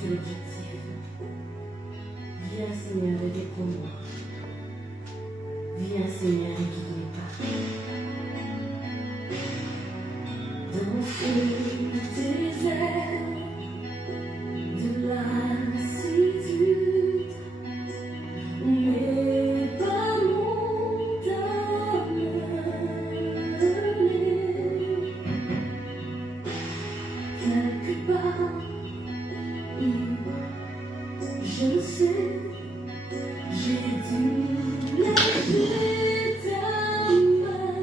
sur l'objectif. Viens Seigneur et réponds-moi. Viens Seigneur et guide mes pas. Dans ce désert de lassitude, mes pas m'ont amené quelque part. Je sais, j'ai dû lâcher ta main.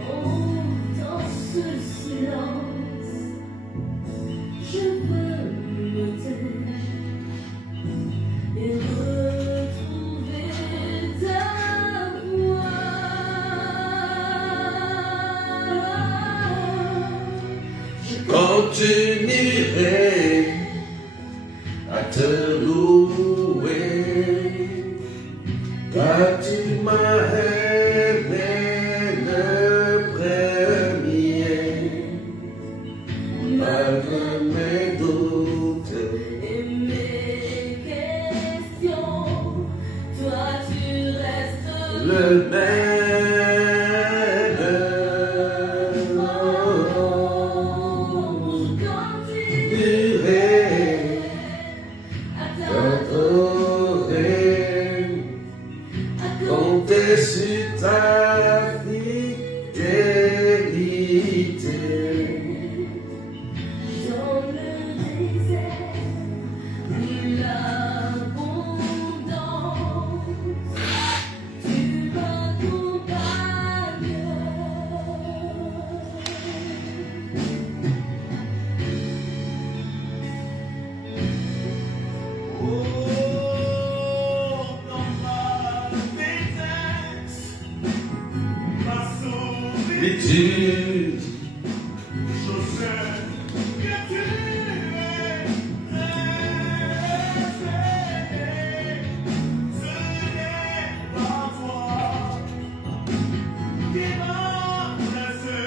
Oh, dans ce silence, je veux me taire et retrouver ta voix. Je continuerai à te louer, car tu m'as aimé le premier, malgré mes doutes Et mes questions, toi tu restes le même. Compter sur ta fidélité. dans le désert, l'abondance, tu m'accompagnes. L'étude, Je sais que tu es resté. Ce n'est pas toi qui m'as blessé.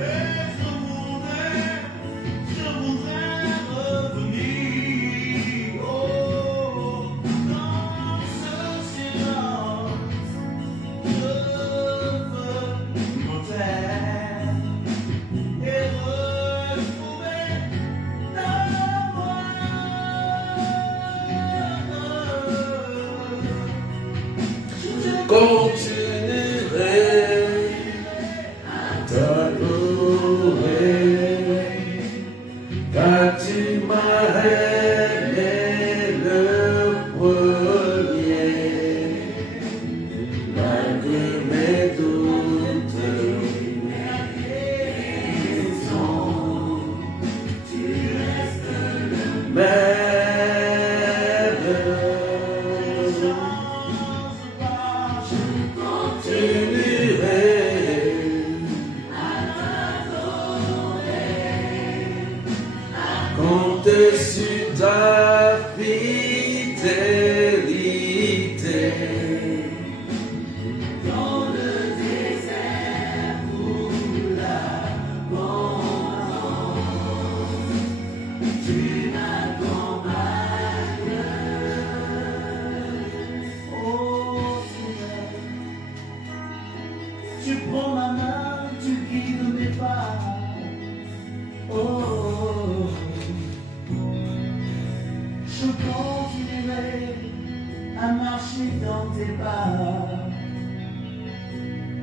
Et je voudrais revenir. Oh, dans ce silence, je veux me taire et retrouver ta voix. continuerai à t'adorer, car tu m'as aimé le premier, malgré mes doutes. Compter sur ta fidélité. Dans le désert où l'abondance, tu m'accompagnes. Oh Seigneur, tu prends ma main, tu guides mes pas. Oh, je continuerai à marcher dans tes pas.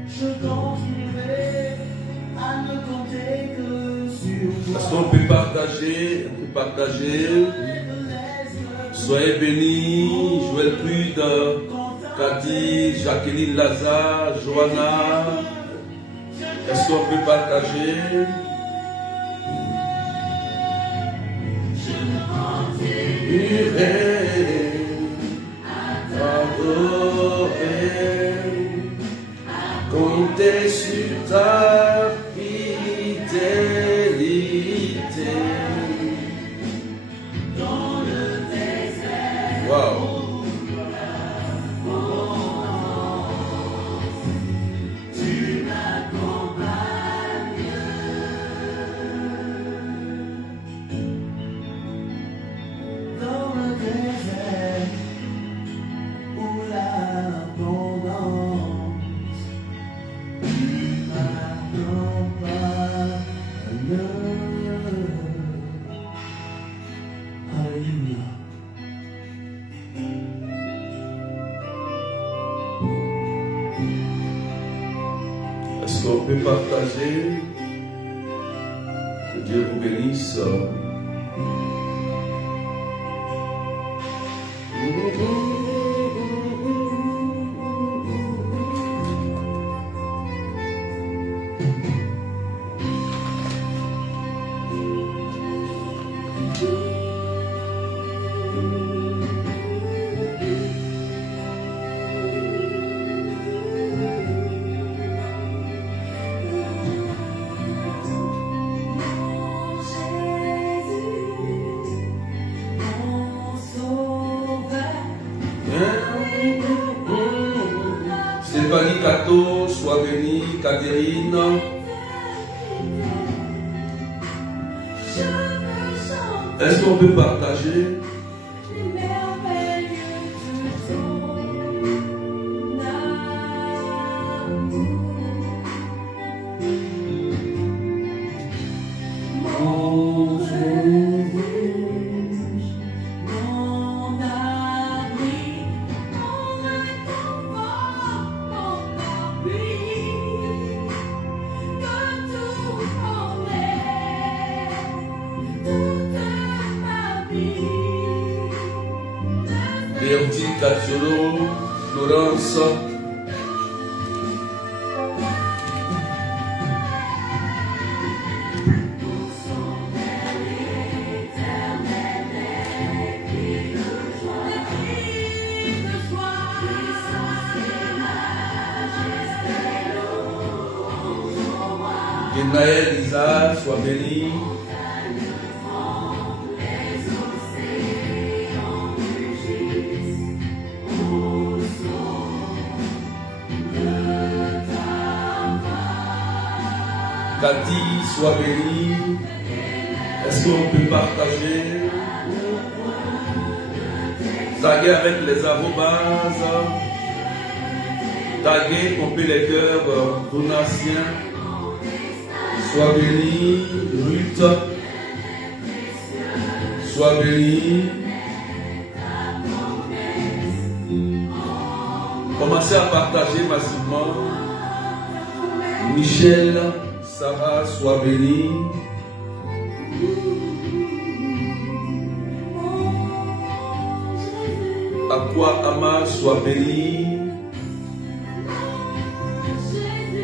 Je continuerai à ne compter que sur Parce toi. qu'on peut partager, Soyez bénis, Joël Prude, Cathy, Jacqueline Lazare, Johanna. Est-ce qu'on peut partager? Compter sur ta fidélité. Wow. Est-ce qu'on peut partager? Que Dieu vous bénisse. Stéphanie Cato, sois bénie. Catherine. Est-ce qu'on peut partager? Léontine Cacciolo, Florence. Genaël Lisa, sois bénie. Cathy, sois bénie. Est-ce qu'on peut partager? Taguer avec les arrobases. Taguer, pomper les cœurs, Donatien. Sois bénie. Ruth. Sois bénie. Commencez à partager massivement. Michel. Sarah, sois bénie. Aqua Ama, sois bénie.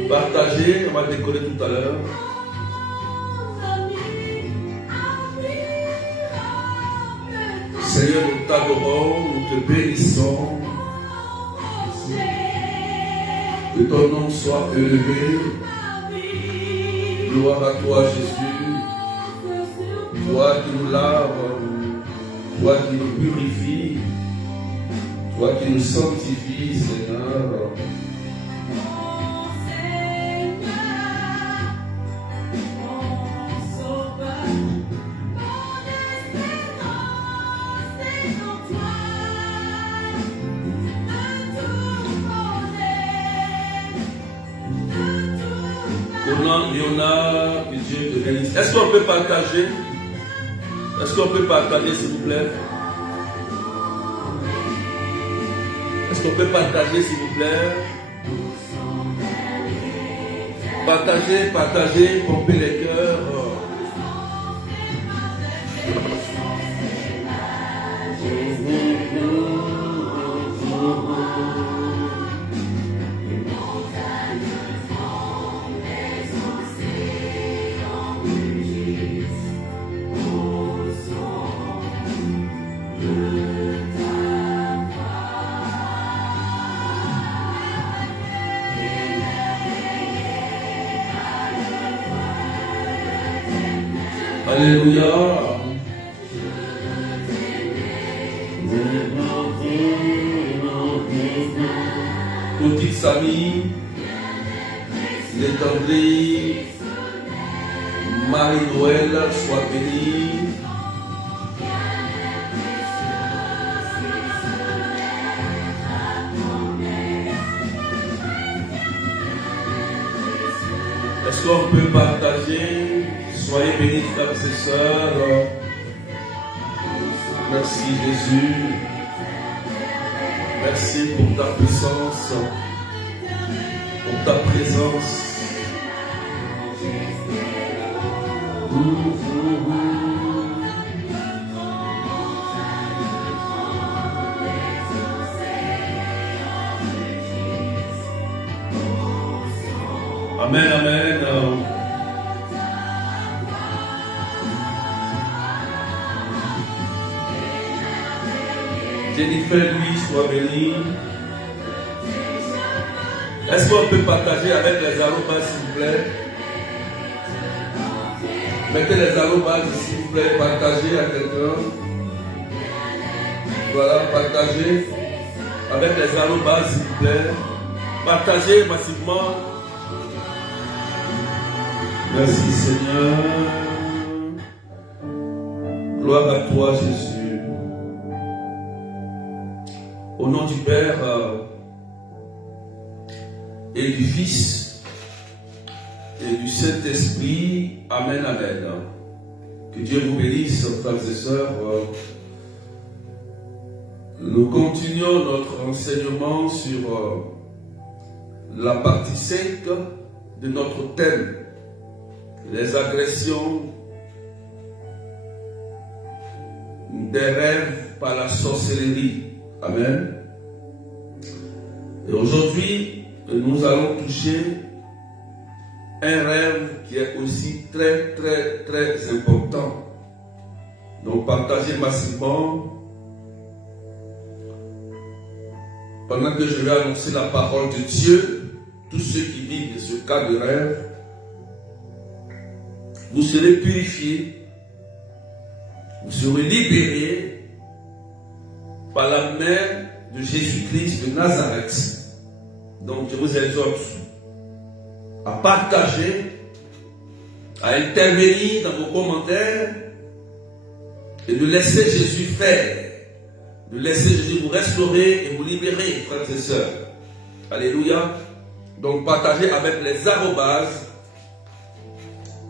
Partagez, on va décoller tout à l'heure. Seigneur, nous t'adorons, nous te bénissons. Que ton nom soit élevé. Gloire à toi, Jésus. Toi qui nous laves, toi qui nous purifies, toi qui nous sanctifies, Seigneur. Léonard, que Dieu te bénisse. Est-ce qu'on peut partager? Est-ce qu'on peut partager, s'il vous plaît? Est-ce qu'on peut partager, s'il vous plaît? Partagez, partagez, pompez les cœurs. Alléluia. Petite Samy, l'étendrie, Marie-Noël, sois bénie. Est-ce qu'on peut partager? Soyez bénis, frères et sœurs. Merci Jésus. Merci pour ta puissance, pour ta présence. Amen, amen. Jennifer, lui, soit béni. Est-ce qu'on peut partager avec les arrobas, s'il vous plaît? Mettez les arrobas, s'il vous plaît. Partagez à quelqu'un. Voilà, partagez avec les arrobas, s'il vous plaît. Partagez massivement. Merci Seigneur. Gloire à toi Jésus. Au nom du Père et du Fils et du Saint-Esprit. Amen, amen. Que Dieu vous bénisse, frères et sœurs. Nous continuons notre enseignement sur la partie 5 de notre thème. Les agressions des rêves par la sorcellerie. Amen. Et aujourd'hui, nous allons toucher un rêve qui est aussi très, très, très important. Donc, partagez massivement. Pendant que je vais annoncer la parole de Dieu, tous ceux qui vivent de ce cas de rêve, vous serez purifiés, vous serez libérés par la main de Jésus-Christ de Nazareth. Donc je vous exhorte à partager, à intervenir dans vos commentaires et de laisser Jésus faire, de laisser Jésus vous restaurer et vous libérer, frères et sœurs. Alléluia. Donc partagez avec les arrobases.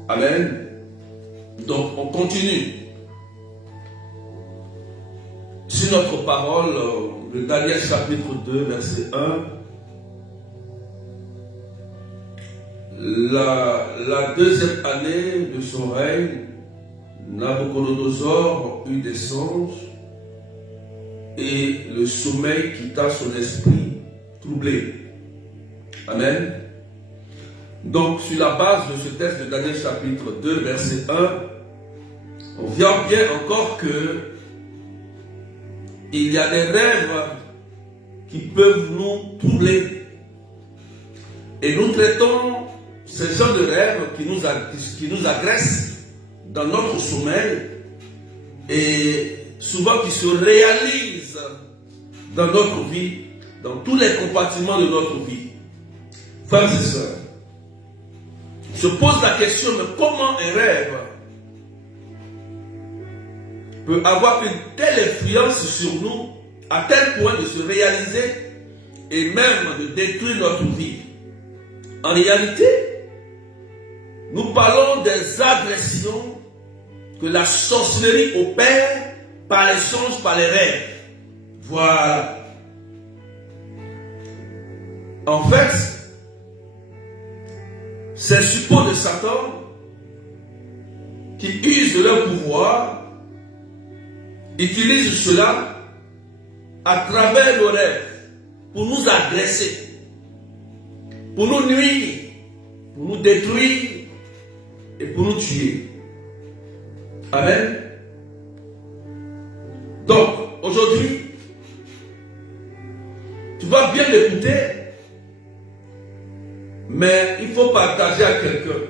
Amen. Donc on continue sur notre parole de Daniel chapitre 2 verset 1. La deuxième année de son règne, Nabuchodonosor eut des songes et le sommeil quitta son esprit troublé. Amen. Donc, sur la base de ce texte de Daniel chapitre 2, verset 1, on vient bien encore que il y a des rêves qui peuvent nous troubler. Et nous traitons ce genre de rêves qui nous agressent dans notre sommeil et souvent qui se réalisent dans notre vie, dans tous les compartiments de notre vie. Frères et sœurs, se pose la question de comment un rêve peut avoir une telle influence sur nous à tel point de se réaliser et même de détruire notre vie. En réalité, nous parlons des agressions que la sorcellerie opère par les songes, par les rêves. Voilà. En fait, ces suppôts de Satan qui usent de leur pouvoir utilisent cela à travers nos rêves pour nous agresser, pour nous nuire, pour nous détruire et pour nous tuer. Amen. Donc, aujourd'hui, tu vas bien l'écouter, mais il faut partager à quelqu'un.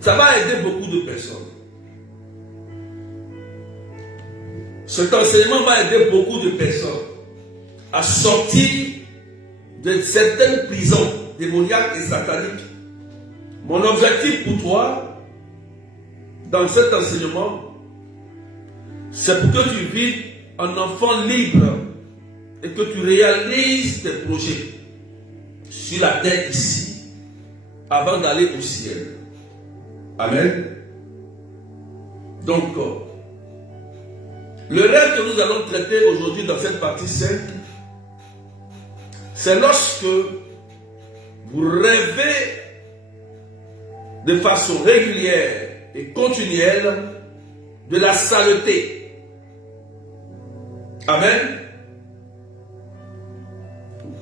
Ça va aider beaucoup de personnes. Cet enseignement va aider beaucoup de personnes à sortir de certaines prisons démoniaques et sataniques. Mon objectif pour toi, dans cet enseignement, c'est pour que tu vives un enfant libre et que tu réalises tes projets sur la terre ici, avant d'aller au ciel. Amen. Donc, le rêve que nous allons traiter aujourd'hui dans cette partie 5, c'est lorsque vous rêvez de façon régulière et continuelle de la saleté. Amen.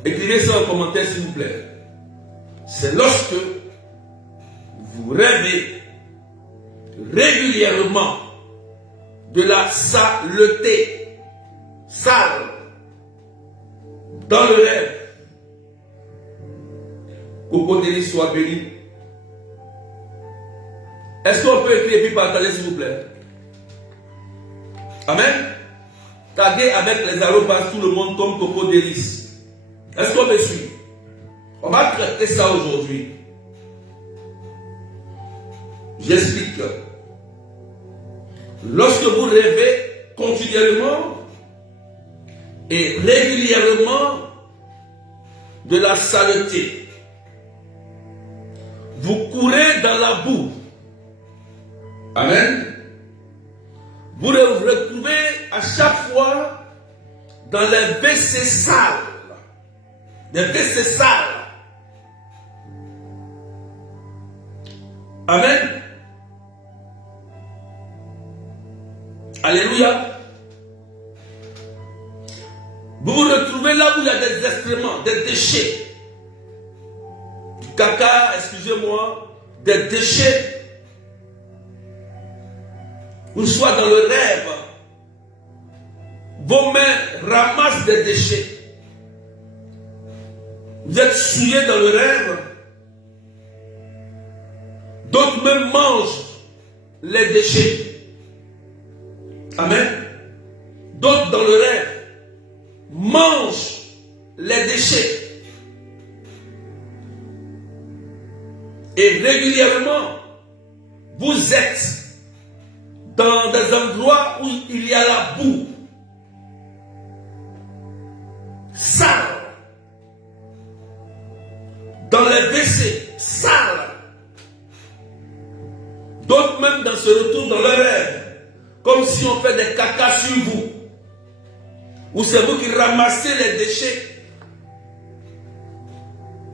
Écrivez ça en commentaire s'il vous plaît. C'est lorsque vous rêvez régulièrement de la saleté, sale, dans le rêve. Coco Delis soit béni. Est-ce qu'on peut écrire et puis partager s'il vous plaît? Amen. Taguez avec les arrobas tout le monde comme Coco Delis. Est-ce qu'on me suit? On va traiter ça aujourd'hui. J'explique. Lorsque vous rêvez continuellement et régulièrement de la saleté, vous courez dans la boue. Amen. Vous vous retrouvez à chaque fois dans les WC sales. Des WC sales. Amen. Alléluia. Vous vous retrouvez là où il y a des excréments, des déchets. Du caca, excusez-moi, des déchets. Ou soit dans le rêve, vos mains ramassent des déchets. Vous êtes souillés dans le rêve. D'autres même mangent les déchets. Amen. D'autres dans le rêve mangent les déchets. Et régulièrement, vous êtes dans des endroits où il y a la boue, sale, dans les WC, sale. D'autres même dans ce retour dans le rêve, comme si on fait des caca sur vous, ou c'est vous qui ramassez les déchets,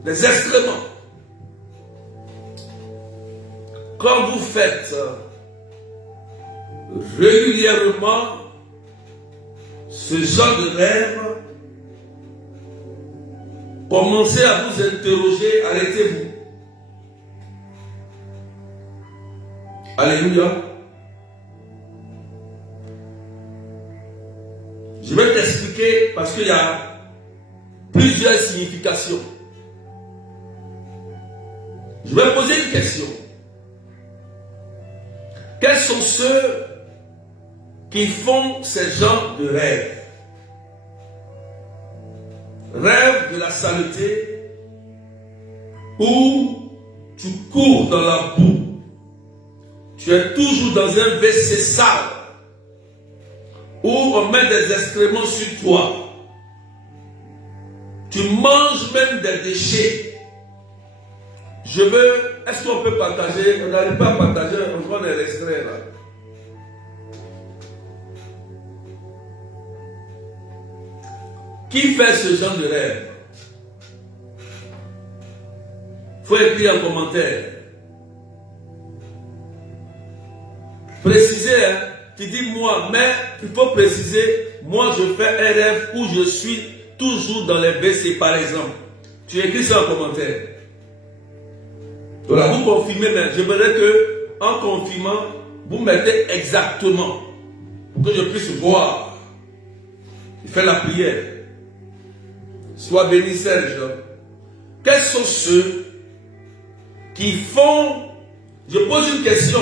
les excréments. Quand vous faites régulièrement ce genre de rêve, commencez à vous interroger, arrêtez-vous. Alléluia. Je vais t'expliquer parce qu'il y a plusieurs significations. Je vais poser une question. Quels sont ceux qui font ces genres de rêves? Rêve de la saleté où tu cours dans la boue. Tu es toujours dans un WC sale où on met des excréments sur toi. Tu manges même des déchets. Est-ce qu'on peut partager? On n'arrive pas à partager, on prend les extraits là. Qui fait ce genre de rêve? Il faut écrire en commentaire. Précisez, hein, tu dis moi, mais il faut préciser, moi je fais un rêve où je suis toujours dans les WC par exemple. Tu écris ça en commentaire. Voilà, vous confirmez, mais j'aimerais que, en confirmant, vous mettez exactement, pour que je puisse voir. Il fait la prière. Sois béni, Serge. Quels sont ceux qui font, je pose une question,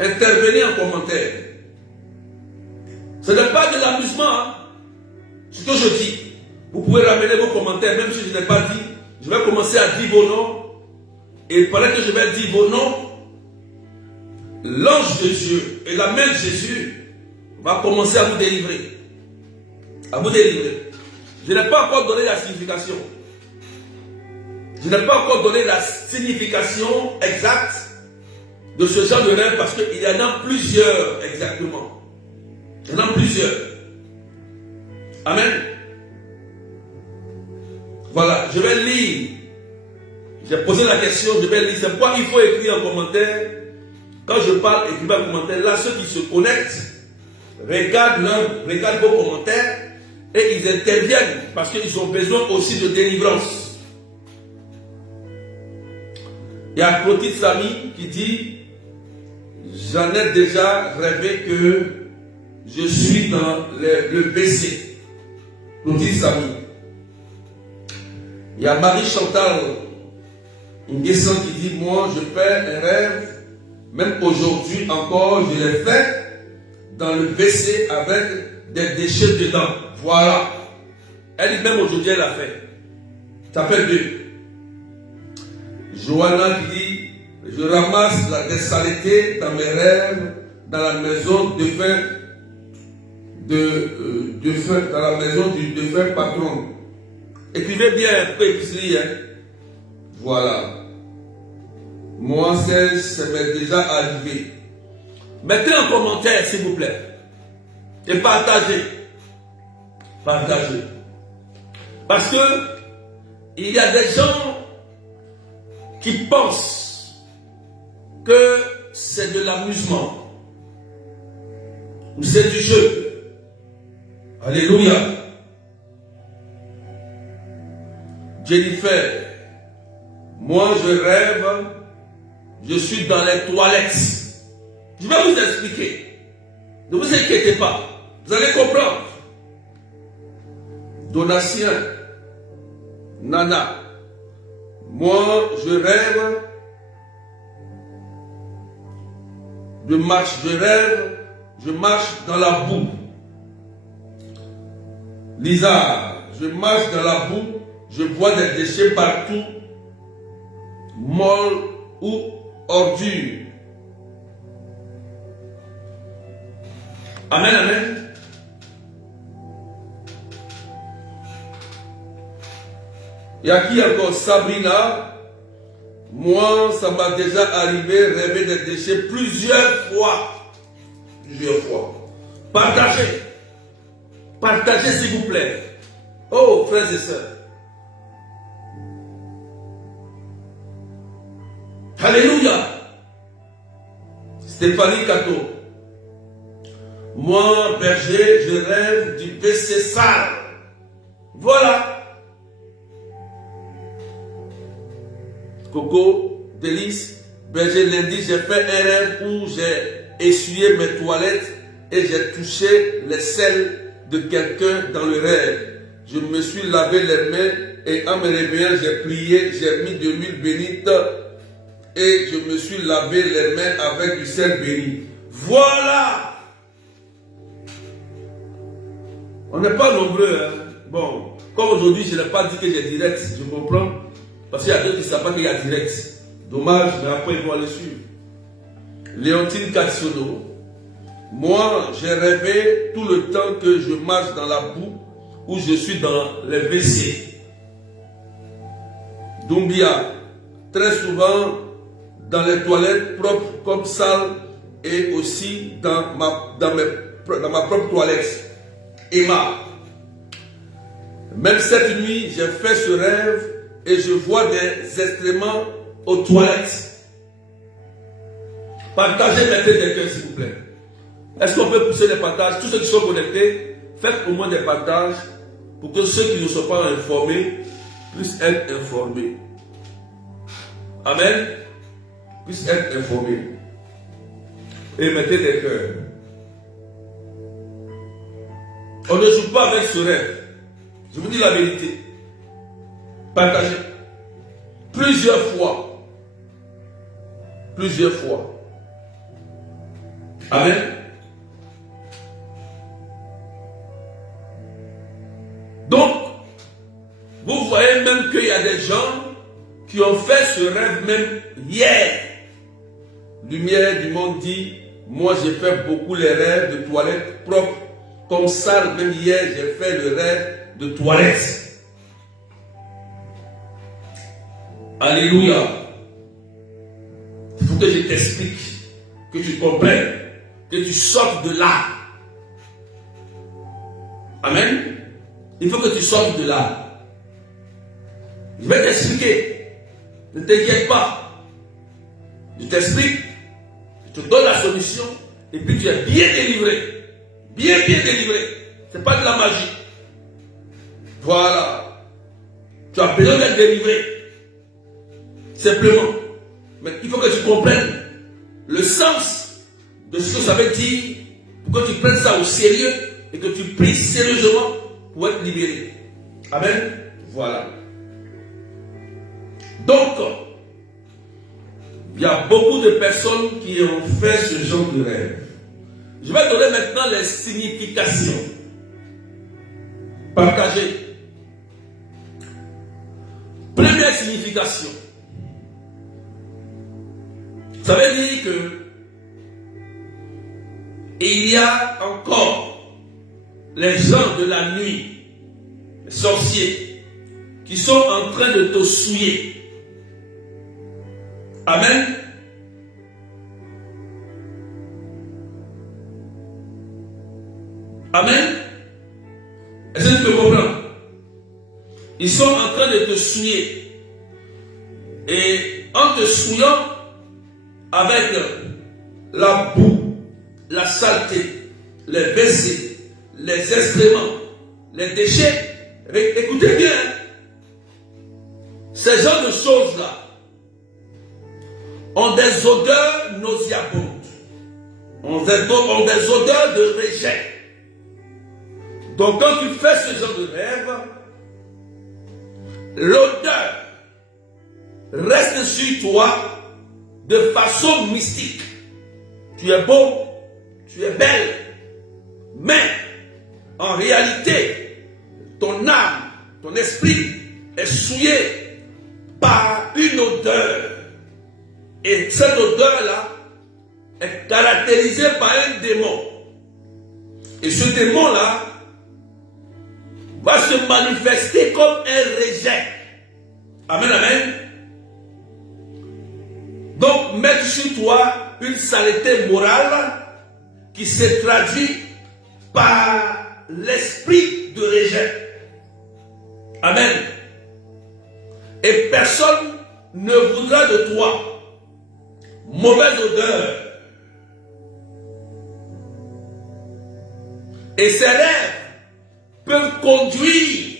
intervenez en commentaire. Ce n'est pas de l'amusement, hein? Ce que je dis. Vous pouvez ramener vos commentaires, même si je n'ai pas dit. Je vais commencer à dire vos noms. Et pendant que je vais dire vos noms, l'ange de Dieu et la main de Jésus va commencer à vous délivrer. À vous délivrer. Je n'ai pas encore donné la signification. Je n'ai pas encore donné la signification exacte de ce genre de rêve parce qu'il y en a plusieurs exactement. Il y en a plusieurs. Amen. Voilà, je vais lire. J'ai posé la question, je vais lire. C'est pourquoi il faut écrire en commentaire Quand je parle, écrivez un commentaire. Là, ceux qui se connectent, regardent vos commentaires et ils interviennent parce qu'ils ont besoin aussi de délivrance. Il y a Clotilde Samy qui dit: j'en ai déjà rêvé que je suis dans le WC. Clotilde Samy. Il y a Marie Chantal Nguessan qui dit: moi je fais un rêve, même aujourd'hui encore, je l'ai fait dans le WC avec des déchets dedans. Voilà. Elle dit même aujourd'hui elle l'a fait. Ça fait 2. Johanna qui dit: je ramasse des saletés dans mes rêves, dans la maison de fin, dans la maison du défunt patron. Écrivez bien un peu épicerie, hein. Voilà. Moi, ça m'est déjà arrivé. Mettez un commentaire, s'il vous plaît. Et partagez. Partagez. Parce que il y a des gens qui pensent que c'est de l'amusement. Ou c'est du jeu. Alléluia. Jennifer, moi je rêve, je suis dans les toilettes. Je vais vous expliquer. Ne vous inquiétez pas. Vous allez comprendre. Donatien, Nana, moi je rêve de marche, je marche dans la boue. Lisa, je marche dans la boue, je vois des déchets partout, molles ou ordures. Amen, amen. Il y a qui encore? Sabrina. Moi, ça m'a déjà arrivé, rêver des déchets plusieurs fois. Plusieurs fois. Partagez. Partagez, s'il vous plaît. Oh, frères et sœurs. Alléluia. Stéphanie Cato. Moi, berger, je rêve du WC sale. Voilà. Coco, Délice, berger, lundi, j'ai fait un rêve où j'ai essuyé mes toilettes et j'ai touché les selles de quelqu'un dans le rêve. Je me suis lavé les mains et en me réveillant, j'ai prié, j'ai mis de l'huile bénite et je me suis lavé les mains avec du sel béni. Voilà! On n'est pas nombreux, hein? Bon, comme aujourd'hui, je n'ai pas dit que j'ai direct, je comprends. Parce qu'il y a d'autres qui ne savent pas qu'il y a direct. Dommage, mais après ils vont aller suivre. Léontine Katsono. Moi, j'ai rêvé tout le temps que je marche dans la boue ou je suis dans les WC. Doumbia. Très souvent dans les toilettes propres comme sales et aussi dans ma propre toilette. Emma. Même cette nuit, j'ai fait ce rêve et je vois des excréments aux toilettes. Partagez, mettez des cœurs, s'il vous plaît. Est-ce qu'on peut pousser les partages? Tous ceux qui sont connectés, faites au moins des partages pour que ceux qui ne sont pas informés puissent être informés. Amen. Puissent être informés. Et mettez des cœurs. On ne joue pas avec ce rêve. Je vous dis la vérité. Partagez. Plusieurs fois. Plusieurs fois. Amen. Donc, vous voyez même qu'il y a des gens qui ont fait ce rêve même hier. Lumière du monde dit, moi j'ai fait beaucoup les rêves de toilettes propres. Comme ça, même hier, j'ai fait le rêve de toilettes. Alléluia. Il faut que je t'explique, que tu comprennes, que tu sortes de là. Amen. Il faut que tu sortes de là. Je vais t'expliquer. Ne t'inquiète pas. Je t'explique. Je te donne la solution et puis tu es bien délivré. Bien délivré. Ce n'est pas de la magie. Voilà. Tu as besoin d'être délivré. Simplement. Mais il faut que tu comprennes le sens de ce que ça veut dire pour que tu prennes ça au sérieux et que tu pries sérieusement pour être libéré. Amen. Voilà. Donc, il y a beaucoup de personnes qui ont fait ce genre de rêve. Je vais donner maintenant les significations partagées. Première signification. Ça veut dire que il y a encore les gens de la nuit, les sorciers, qui sont en train de te souiller. Amen. Amen. Est-ce que tu me comprends? Ils sont en train de te souiller. Et en te souillant avec la boue, la saleté, les WC, les excréments, les déchets, écoutez bien, ces genres de choses-là ont des odeurs nauséabondes, ont des odeurs de rejet. Donc quand tu fais ce genre de rêve, l'odeur reste sur toi de façon mystique. Tu es beau, tu es belle, mais en réalité, ton âme, ton esprit est souillé par une odeur. Et cette odeur-là est caractérisée par un démon. Et ce démon-là va se manifester comme un rejet. Amen, amen. Donc, mettre sur toi une saleté morale qui se traduit par l'esprit de rejet. Amen. Et personne ne voudra de toi mauvaise odeur. Et ces rêves peuvent conduire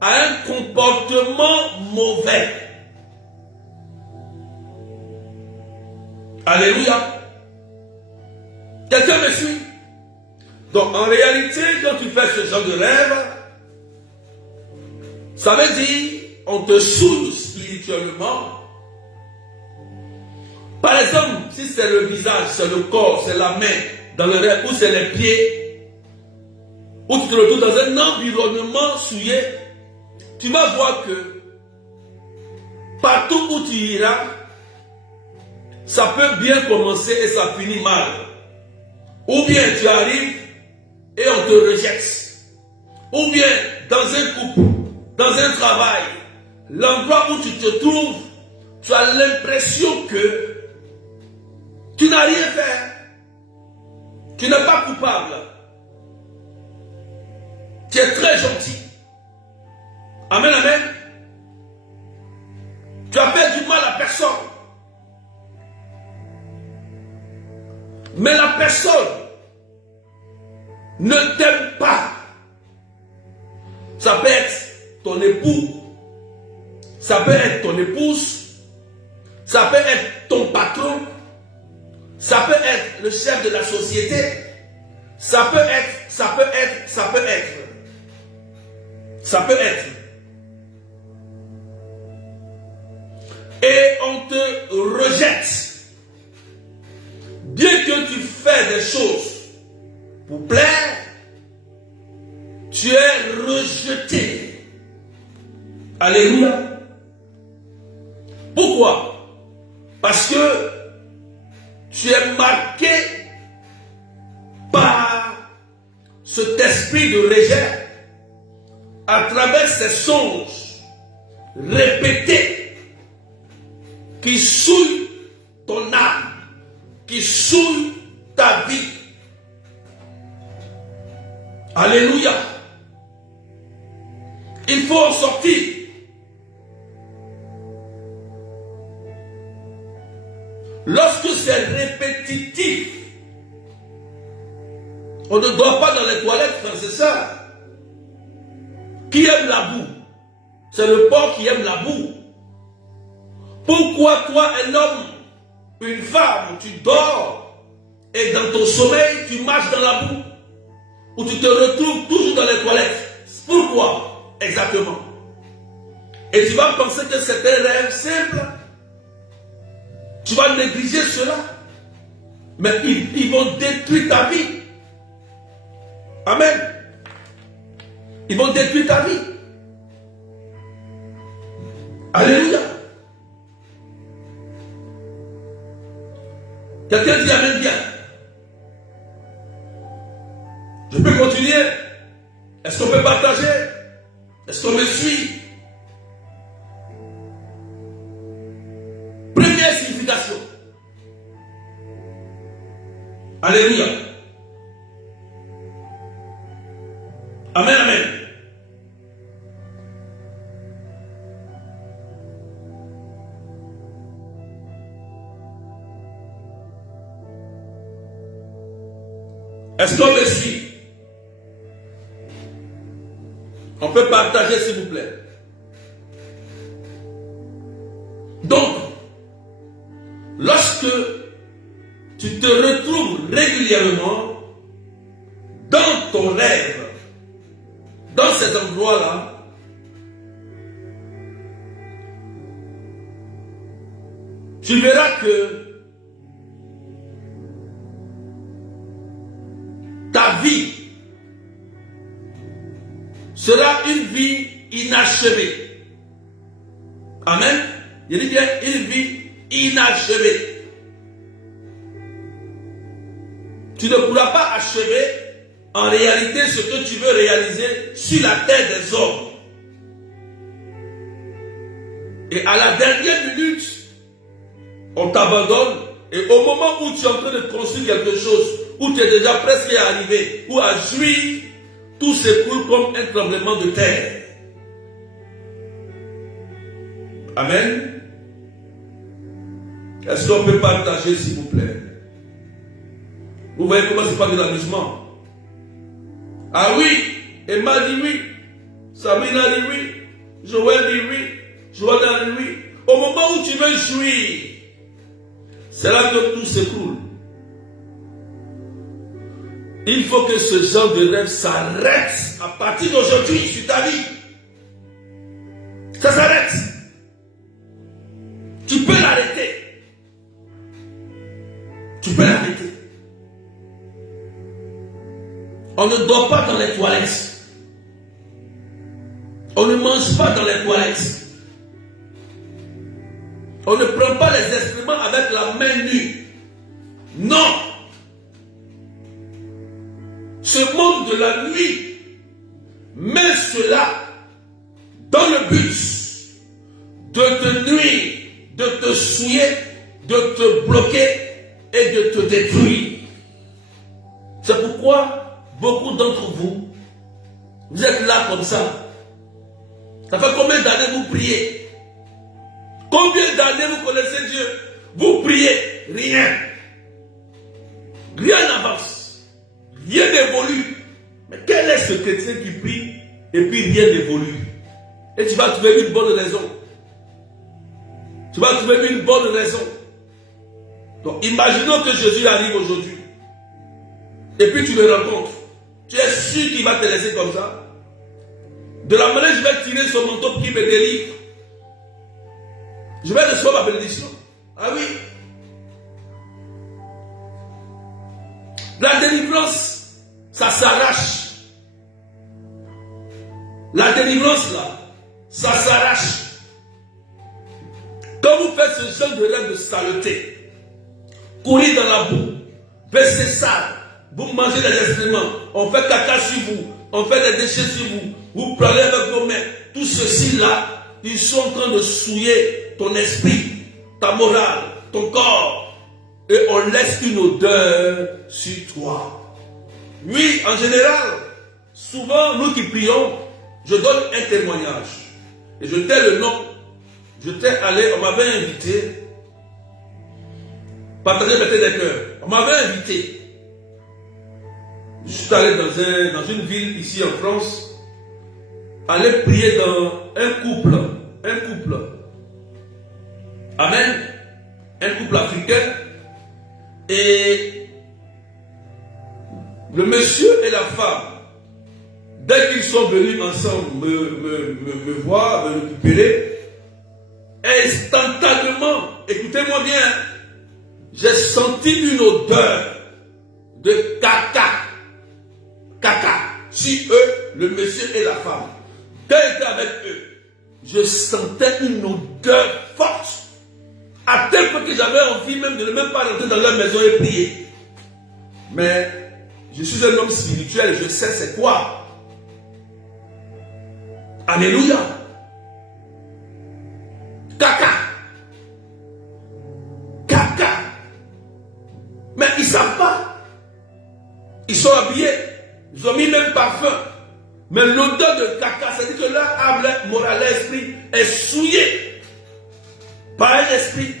à un comportement mauvais. Alléluia. Quelqu'un me suit? Donc en réalité, quand tu fais ce genre de rêve, ça veut dire on te souille spirituellement. Par exemple, si c'est le visage, c'est le corps, c'est la main dans le rêve, ou c'est les pieds, ou tu te retrouves dans un environnement souillé, tu vas voir que partout où tu iras, ça peut bien commencer et ça finit mal. Ou bien tu arrives et on te rejette. Ou bien dans un couple, dans un travail, l'endroit où tu te trouves, tu as l'impression que tu n'as rien fait. Tu n'es pas coupable. Tu es très gentil. Amen, amen. Tu as fait du mal à personne. Mais la personne ne t'aime pas. Ça peut être ton époux. Ça peut être ton épouse. Ça peut être ton patron. Ça peut être le chef de la société. Ça peut être. Et on te rejette. Bien que tu fais des choses pour plaire, tu es rejeté. Alléluia. Pourquoi? Parce que tu es marqué par cet esprit de rejet à travers ces songes répétés qui souillent ton âme, qui souillent ta vie. Alléluia. Il faut en sortir. lorsque c'est répétitif, on ne dort pas dans les toilettes, frère, c'est ça. Qui aime la boue? C'est le porc qui aime la boue. Pourquoi toi, un homme, une femme, tu dors et dans ton sommeil, tu marches dans la boue? Ou tu te retrouves toujours dans les toilettes? Pourquoi? Exactement. Et tu vas penser que c'est un rêve simple. Tu vas négliger cela. Mais ils vont détruire ta vie. Amen. Ils vont détruire ta vie. Alléluia. Quelqu'un dit Amen bien. Je peux continuer? Est-ce qu'on peut partager? Est-ce qu'on me suit? Première signification. Alléluia. Amen, amen. Est-ce qu'on me suit? On peut partager, s'il vous plaît. Donc, lorsque tu te retrouves régulièrement dans ton rêve, dans cet endroit-là, tu verras que ta vie sera une vie inachevée. Amen. Il dit bien une vie inachevée. Tu ne pourras pas achever en réalité ce que tu veux réaliser sur la terre des hommes. Et à la dernière minute, on t'abandonne. Et au moment où tu es en train de construire quelque chose, où tu es déjà presque arrivé, où à jouir, tout s'écoule comme un tremblement de terre. Amen. Est-ce qu'on peut partager, s'il vous plaît? Vous voyez comment c'est pas de l'amusement. Ah oui, Emma dit oui, Samina dit oui, Joël dit oui, Joanna dit oui. Au moment où tu veux jouir, c'est là que tout s'écroule. Il faut que ce genre de rêve s'arrête à partir d'aujourd'hui sur ta vie. Ça s'arrête. Tu peux l'arrêter. Tu peux l'arrêter. On ne dort pas dans les toilettes. On ne mange pas dans les toilettes. On ne prend pas les instruments avec la main nue. Non. Ce monde de la nuit met cela dans le but de te nuire, de te souiller, de te bloquer et de te détruire. C'est pourquoi beaucoup d'entre vous, vous êtes là comme ça. Ça fait combien d'années vous priez? Combien d'années vous connaissez Dieu? Vous priez, rien. Rien n'avance. Rien n'évolue. Mais quel est ce chrétien qui prie et puis rien n'évolue? Et tu vas trouver une bonne raison. Tu vas trouver une bonne raison. Donc imaginons que Jésus arrive aujourd'hui. Et puis tu le rencontres. Tu es sûr qu'il va te laisser comme ça? De la manière, je vais tirer son manteau pour qu'il me délivre. Je vais recevoir ma bénédiction. Ah oui. La délivrance, ça s'arrache. La délivrance là, ça s'arrache. Quand vous faites ce genre de rêve de saleté, courir dans la boue, baisser ça, vous mangez des instruments, on fait caca sur vous, on fait des déchets sur vous, vous prenez avec vos mains, tout ceci là, ils sont en train de souiller ton esprit, ta morale, ton corps, et on laisse une odeur sur toi. Oui, en général, souvent nous qui prions, je donne un témoignage, et je tais le nom, je t'ai allé, on m'avait invité partager peut-être des cœurs. On m'avait invité. Je suis allé dans une ville ici en France, aller prier dans un couple. Amen. Un couple africain. Et le monsieur et la femme, dès qu'ils sont venus ensemble me voir, me récupérer, instantanément, écoutez-moi bien, j'ai senti une odeur de caca. Caca. Sur eux, le monsieur et la femme. Quand j'étais avec eux, je sentais une odeur forte. À tel point que j'avais envie même de ne même pas rentrer dans leur maison et prier. Mais je suis un homme spirituel, je sais c'est quoi. Alléluia. Caca. Caca. Mais ils ne savent pas. Ils sont habillés. Ils ont mis même parfum. Mais l'odeur de caca, c'est-à-dire que leur âme, leur morale, leur esprit est souillé par un esprit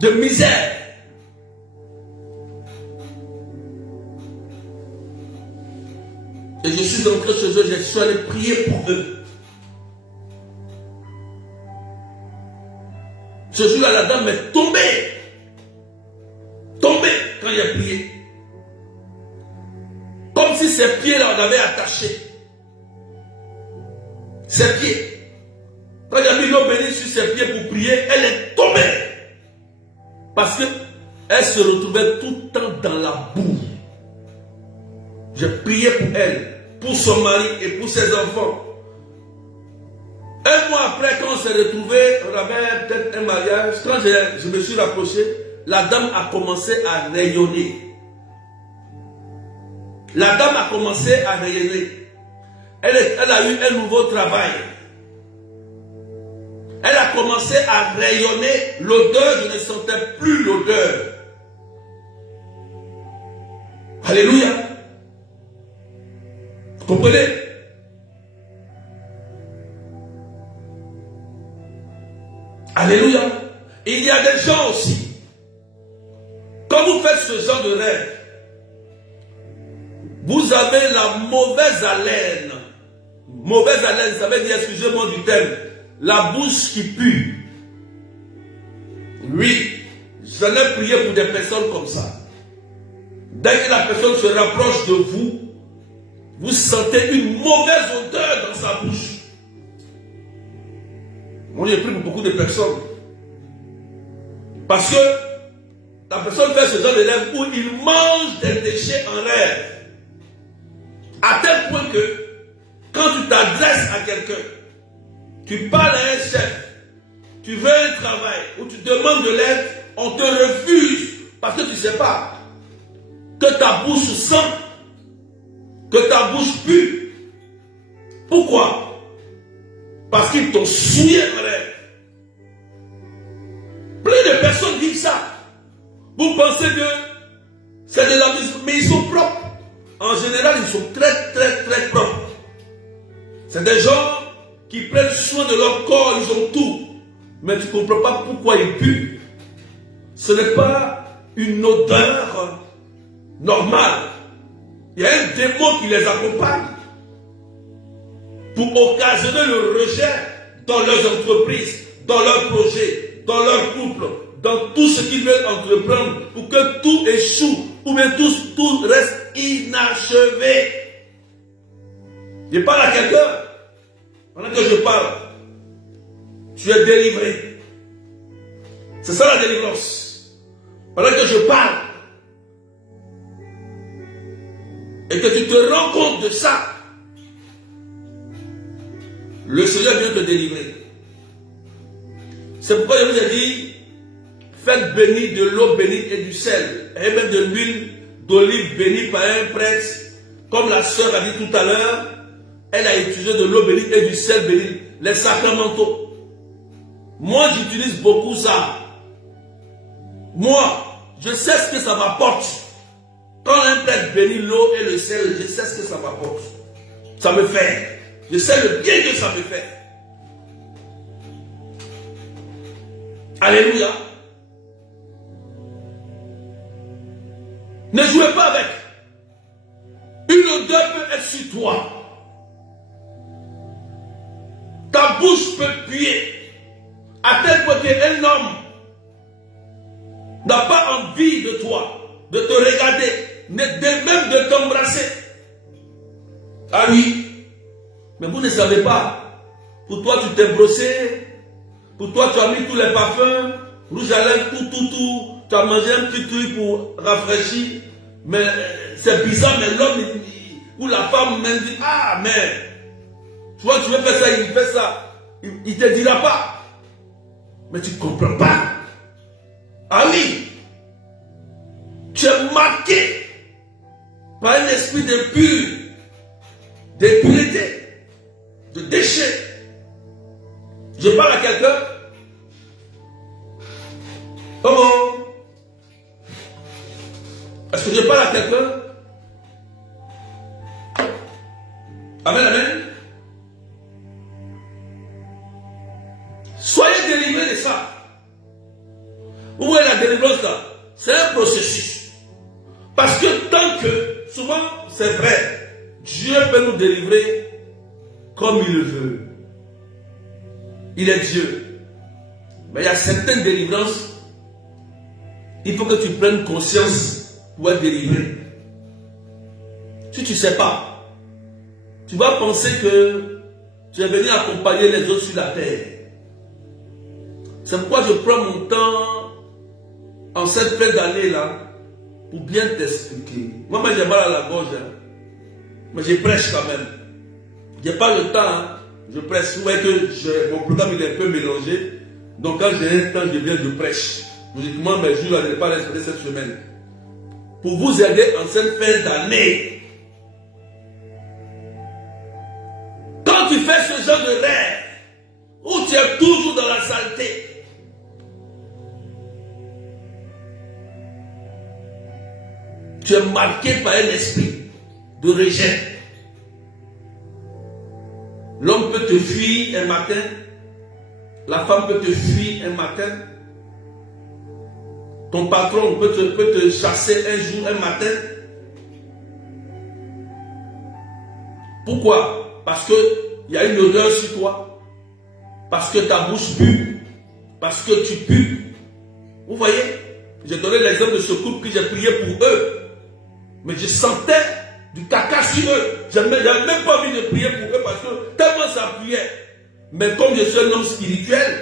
de misère. Et je suis entré chez eux, je suis allé prier pour eux. Ce jour-là, la dame est tombée. Tombée quand il a prié. Comme si ses pieds là, on avait attaché. Ses pieds. Quand il a mis l'eau bénie sur ses pieds pour prier, elle est tombée. Parce qu'elle se retrouvait tout le temps dans la boue. J'ai prié pour elle, pour son mari et pour ses enfants. Un mois après, quand on s'est retrouvés, on avait peut-être un mariage. Quand je me suis rapproché, la dame a commencé à rayonner. La dame a commencé à rayonner. Elle a eu un nouveau travail. Elle a commencé à rayonner. L'odeur, je ne sentais plus l'odeur. Alléluia. Vous comprenez? Alléluia. Il y a des gens aussi. Quand vous faites ce genre de rêve, vous avez la mauvaise haleine. Mauvaise haleine, ça veut dire, excusez-moi du terme, la bouche qui pue. Oui, j'en ai prié pour des personnes comme ça. Dès que la personne se rapproche de vous, vous sentez une mauvaise odeur dans sa bouche. Moi, j'ai prié pour beaucoup de personnes. Parce que la personne fait ce genre de rêve où il mange des déchets en rêve. À tel point que, quand tu t'adresses à quelqu'un, tu parles à un chef, tu veux un travail, ou tu demandes de l'aide, on te refuse, parce que tu ne sais pas que ta bouche sent, que ta bouche pue. Pourquoi? Parce qu'ils t'ont souillé en rêve. Plein de personnes vivent ça. Vous pensez que c'est de la musique, mais ils sont propres. En général, ils sont très, très, très propres. C'est des gens qui prennent soin de leur corps, ils ont tout. Mais tu ne comprends pas pourquoi ils puent. Ce n'est pas une odeur normale. Il y a un démon qui les accompagne pour occasionner le rejet dans leurs entreprises, dans leurs projets, dans leur couple, dans tout ce qu'ils veulent entreprendre pour que tout échoue ou bien tout reste inachevé. Je parle à quelqu'un. Pendant que je parle, tu es délivré. C'est ça la délivrance. Pendant que je parle et que tu te rends compte de ça, le Seigneur vient te délivrer. C'est pourquoi je vous ai dit, faites bénir de l'eau bénite et du sel, et même de l'huile d'olive bénie par un prêtre, comme la sœur a dit tout à l'heure. Elle a utilisé de l'eau bénite et du sel béni, les sacramentaux. Moi, j'utilise beaucoup ça. Moi, je sais ce que ça m'apporte. Quand un prêtre bénit l'eau et le sel, je sais ce que ça m'apporte. Ça me fait. Je sais le bien que ça me fait. Alléluia. Ne jouez pas avec. Une odeur peut être sur toi. Ta bouche peut puer. À tel point qu'un homme n'a pas envie de toi, de te regarder, même de t'embrasser. Ah oui. Mais vous ne savez pas. Pour toi, tu t'es brossé. Pour toi, tu as mis tous les parfums. Rouge à lèvres, tout. Tu as mangé un petit truc pour rafraîchir. Mais c'est bizarre, mais l'homme ou la femme même dit, ah, mais tu vois, tu veux faire ça, il fait ça. Il ne te dira pas. Mais tu ne comprends pas. Ah oui. Tu es marqué par un esprit d'impur, d'impureté, de déchet. Je parle à quelqu'un. Oh. Est-ce que je parle à quelqu'un? Amen, amen. Soyez délivrés de ça. Vous voyez la délivrance là? C'est un processus. Parce que tant que, souvent c'est vrai, Dieu peut nous délivrer comme il le veut. Il est Dieu. Mais il y a certaines délivrances, il faut que tu prennes conscience pour être délivré. Si tu ne sais pas, tu vas penser que tu es venu accompagner les autres sur la terre. C'est pourquoi je prends mon temps en cette fin d'année là pour bien t'expliquer. Moi, j'ai mal à la gorge, hein. Mais je prêche quand même. Je n'ai pas le temps, hein. Je prêche. Vous voyez que mon programme il est un peu mélangé. Donc quand j'ai un temps, je viens de prêche. Logiquement, mes jours ne pas rester cette semaine. Pour vous aider en cette fin d'année. Quand tu fais ce genre de rêve, où tu es toujours dans la saleté, tu es marqué par un esprit de rejet. L'homme peut te fuir un matin, la femme peut te fuir un matin, ton patron peut te chasser un jour, un matin. Pourquoi? Parce qu'il y a une odeur sur toi, parce que ta bouche pue, parce que tu pues. Vous voyez? J'ai donné l'exemple de ce couple que j'ai prié pour eux. Mais je sentais du caca sur eux. Je n'avais même pas envie de prier pour eux parce que tellement ça priait. Mais comme je suis un homme spirituel,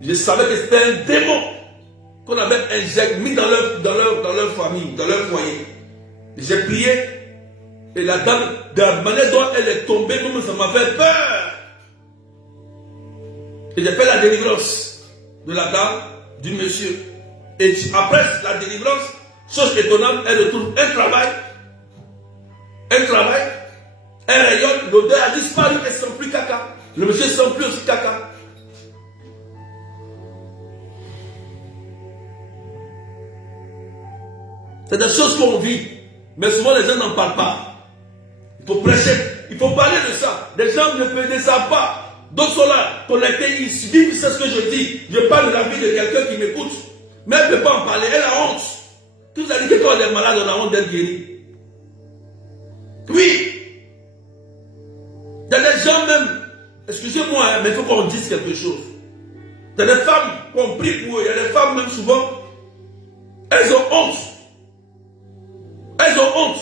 je savais que c'était un démon qu'on avait mis dans leur famille, dans leur foyer. J'ai prié et la dame, de la manière dont elle est tombée, même ça m'a fait peur. Et j'ai fait la délivrance de la dame, du monsieur. Et après la délivrance, chose étonnante, elle retrouve un travail, elle rayonne, l'odeur a disparu, elle ne sent plus caca. Le monsieur ne sent plus aussi caca. C'est des choses qu'on vit, mais souvent les gens n'en parlent pas. Il faut prêcher, il faut parler de ça. Les gens ne savent pas. D'autres sont là, connectés, ils vivent, c'est ce que je dis. Je parle de la vie de quelqu'un qui m'écoute, mais elle ne peut pas en parler, elle a honte. Tout a dit que quand on est malade, on a honte d'être guéri. Oui. Il y a des gens même, excusez-moi, hein, mais il faut qu'on dise quelque chose. Il y a des femmes qu'on prie pour eux, il y a des femmes même souvent, elles ont honte. Elles ont honte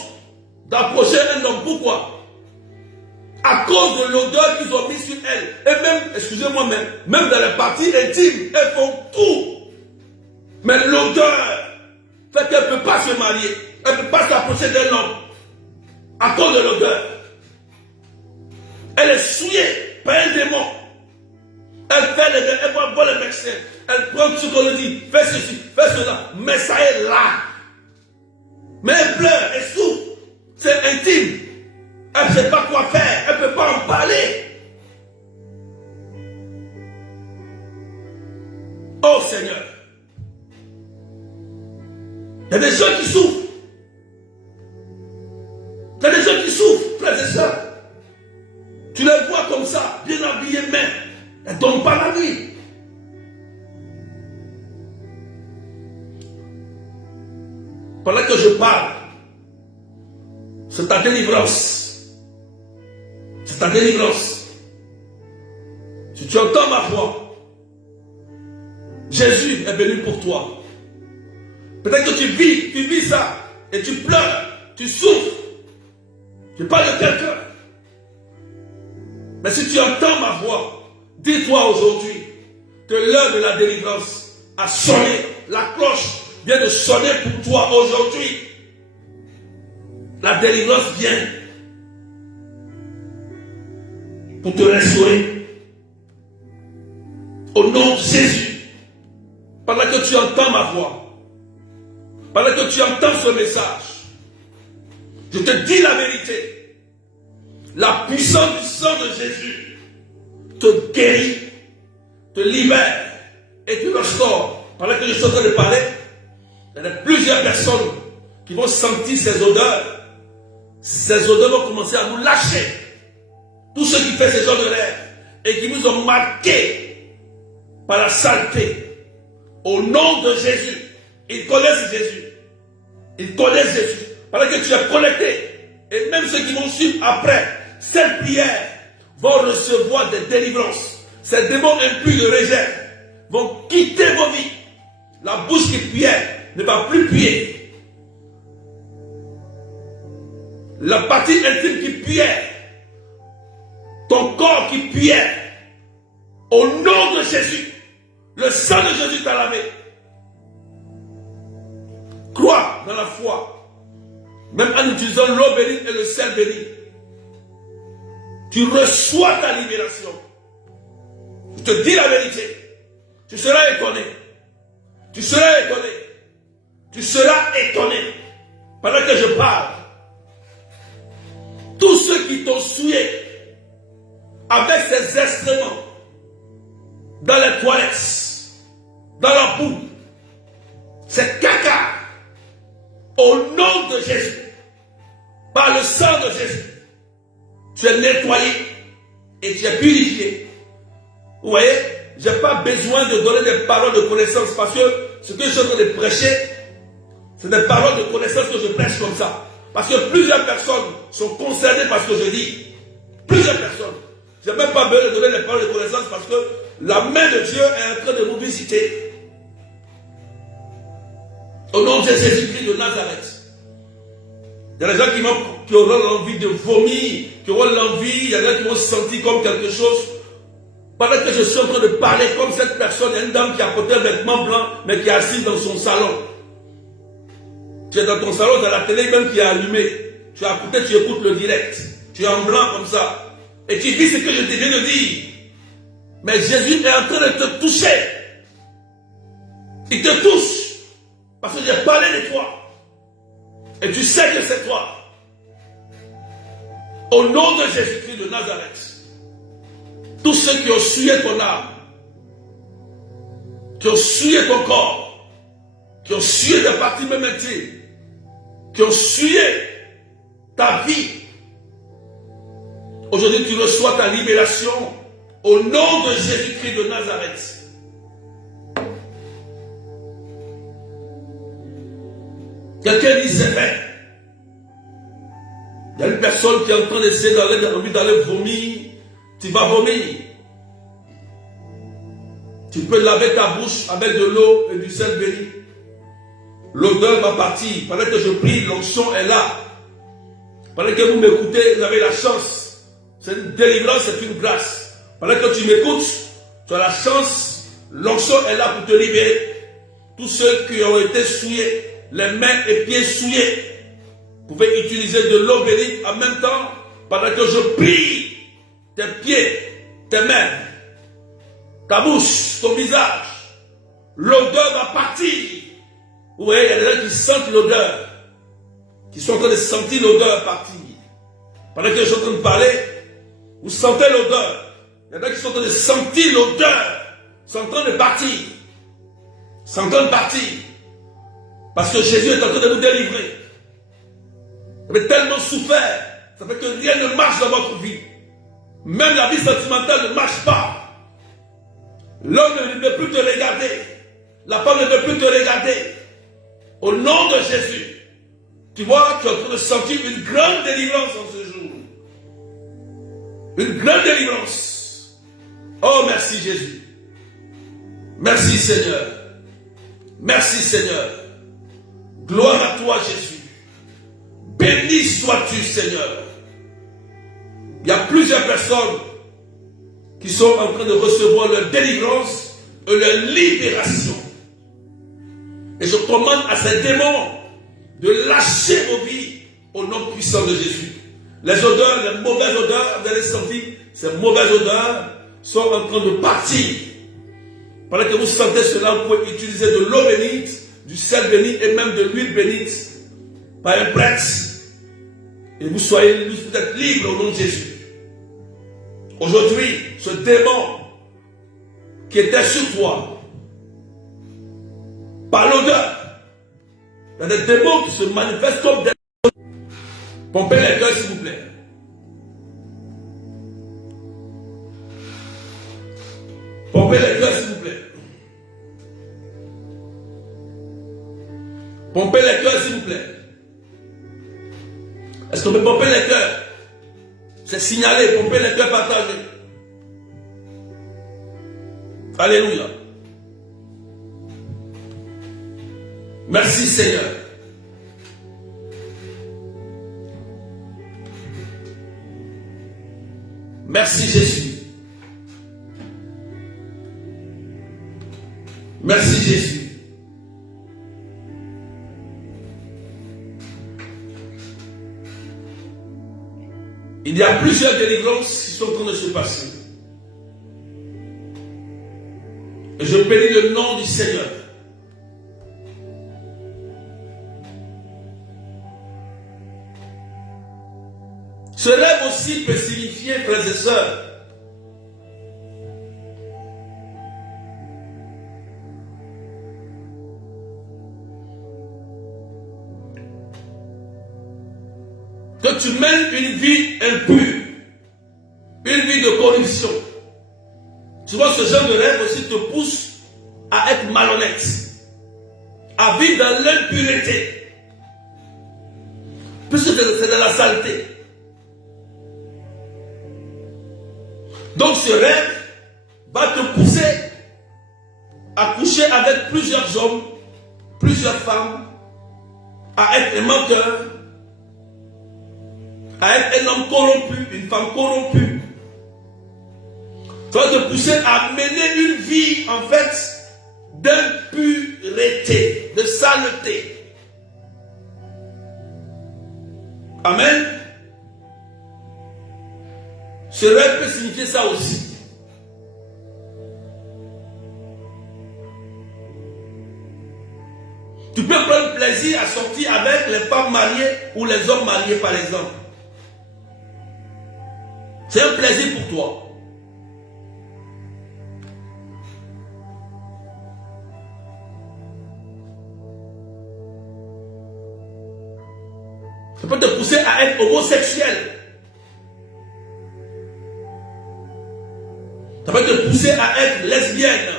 d'approcher un homme. Pourquoi? À cause de l'odeur qu'ils ont mis sur elles. Et même, excusez-moi, même dans les parties intimes, elles font tout. Mais l'odeur fait qu'elle ne peut pas se marier. Elle ne peut pas s'approcher d'un homme. À cause de l'odeur. Elle est souillée par un démon. Elle va voir le médecin. Elle prend ce qu'on lui dit. Fais ceci, fais cela. Mais ça est là. Mais elle pleure, elle souffre. C'est intime. Elle ne sait pas quoi faire. Elle ne peut pas en parler. Oh Seigneur. Il y a des gens qui souffrent. Il y a des gens qui souffrent, frères et sœurs. Tu les vois comme ça, bien habillés, mais elles ne dorment pas la nuit. Pendant que je parle, c'est ta délivrance. C'est ta délivrance. Si tu entends ma voix, Jésus est venu pour toi. Peut-être que tu vis ça, et tu pleures, tu souffres. Tu parles de quelqu'un. Mais si tu entends ma voix, dis-toi aujourd'hui que l'heure de la délivrance a sonné. La cloche vient de sonner pour toi aujourd'hui. La délivrance vient pour te restaurer. Au nom de Jésus, pendant que tu entends ma voix, pendant que tu entends ce message, je te dis la vérité. La puissance du sang de Jésus te guérit, te libère et te restaure. Pendant que je suis en train de parler, il y a plusieurs personnes qui vont sentir ces odeurs. Ces odeurs vont commencer à nous lâcher. Tous ceux qui font ce genre de rêve et qui nous ont marqués par la saleté. Au nom de Jésus, ils connaissent Jésus. Ils connaissent Jésus. Pendant que tu es connecté, et même ceux qui vont suivre après cette prière vont recevoir des délivrances. Ces démons impurs de rejet vont quitter vos vies. La bouche qui puait ne va plus puer. La partie intime qui puait, ton corps qui puait, au nom de Jésus, le sang de Jésus t'a lavé. Crois dans la foi. Même en utilisant l'eau bénite et le sel béni, tu reçois ta libération. Je te dis la vérité. Tu seras étonné. Tu seras étonné. Tu seras étonné. Pendant que je parle, tous ceux qui t'ont souillé avec ces instruments dans les toilettes, dans la boue, c'est caca, au nom de Jésus, par le sang de Jésus, tu es nettoyé et tu es purifié. Vous voyez, je n'ai pas besoin de donner des paroles de connaissance parce que ce que je suis en train de prêcher, c'est des paroles de connaissance que je prêche comme ça. Parce que plusieurs personnes sont concernées par ce que je dis. Plusieurs personnes. Je n'ai même pas besoin de donner des paroles de connaissance parce que la main de Dieu est en train de vous visiter. Au nom de Jésus-Christ de Nazareth. Il y a des gens qui auront l'envie de vomir, qui auront l'envie, il y a des gens qui vont se sentir comme quelque chose. Pendant que je suis en train de parler comme cette personne, il y a une dame qui a porté un vêtement blanc, mais qui est assise dans son salon. Tu es dans ton salon, dans la télé même qui est allumée. Tu es à côté, tu écoutes le direct. Tu es en blanc comme ça. Et tu dis ce que je te viens de dire. Mais Jésus est en train de te toucher. Il te touche. Parce que j'ai parlé de toi. Et tu sais que c'est toi. Au nom de Jésus-Christ de Nazareth. Tous ceux qui ont souillé ton âme. Qui ont souillé ton corps. Qui ont souillé tes parties même intimes. Qui ont souillé ta vie. Aujourd'hui, tu reçois ta libération au nom de Jésus-Christ de Nazareth. Quelqu'un dit c'est vrai. Il y a une personne qui est en train d'essayer d'aller vomir. Tu vas vomir. Tu peux laver ta bouche avec de l'eau et du sel béni. L'odeur va partir. Pendant que je prie, l'onction est là. Pendant que vous m'écoutez, vous avez la chance. C'est une délivrance, c'est une grâce. Pendant que tu m'écoutes, tu as la chance. L'onction est là pour te libérer. Tous ceux qui ont été souillés, les mains et pieds souillés, vous pouvez utiliser de l'eau bénite en même temps. Pendant que je prie, tes pieds, tes mains, ta bouche, ton visage, l'odeur va partir. Vous voyez, il y a des gens qui sentent l'odeur, qui sont en train de sentir l'odeur partir. Pendant que je suis en train de parler, vous sentez l'odeur. Il y en a qui sont en train de sentir l'odeur, sont en train de partir. Sont en train de partir. Parce que Jésus est en train de nous délivrer. Vous avez tellement souffert, ça fait que rien ne marche dans votre vie. Même la vie sentimentale ne marche pas. L'homme ne veut plus te regarder. La femme ne veut plus te regarder. Au nom de Jésus, Tu vois, tu es en train de sentir une grande délivrance en ce jour. Une grande délivrance. Oh, merci Jésus. Merci Seigneur. Merci Seigneur. Gloire à toi Jésus. Béni sois-tu Seigneur. Il y a plusieurs personnes qui sont en train de recevoir leur délivrance et leur libération. Et je commande à ces démons de lâcher vos vies au nom puissant de Jésus. Les odeurs, les mauvaises odeurs, vous allez sentir, ces mauvaises odeurs sont en train de partir. Pendant que vous sentez cela, vous pouvez utiliser de l'eau bénite, du sel béni et même de l'huile bénite par un prêtre. Et vous êtes libre au nom de Jésus. Aujourd'hui, ce démon qui était sur toi, par l'odeur, il y a des démons qui se manifestent comme des... Pompez les cœurs s'il vous plaît. Pompez les cœurs s'il vous plaît. Pompez les cœurs s'il vous plaît. Est-ce qu'on peut pomper les cœurs? C'est signalé, pomper les cœurs, partager. Alléluia. Merci Seigneur. Merci Jésus. Merci Jésus. Il y a plusieurs délivrances qui sont en train de se passer. Et je bénis le nom du Seigneur. Ce rêve aussi peut signifier, frères et sœurs, que tu mènes une vie impure, une vie de corruption. Souvent, ce genre de rêve aussi te pousse à être malhonnête, à vivre dans l'impureté, puisque c'est de la saleté. Donc ce rêve va te pousser à coucher avec plusieurs hommes, plusieurs femmes, à être un menteur, à être un homme corrompu, une femme corrompue. Ça va te pousser à mener une vie en fait d'impureté, de saleté. Amen. Ce rêve peut signifier ça aussi. Tu peux prendre plaisir à sortir avec les femmes mariées ou les hommes mariés par exemple. C'est un plaisir pour toi. Ça peut te pousser à être homosexuel. Ça peut te pousser à être lesbienne.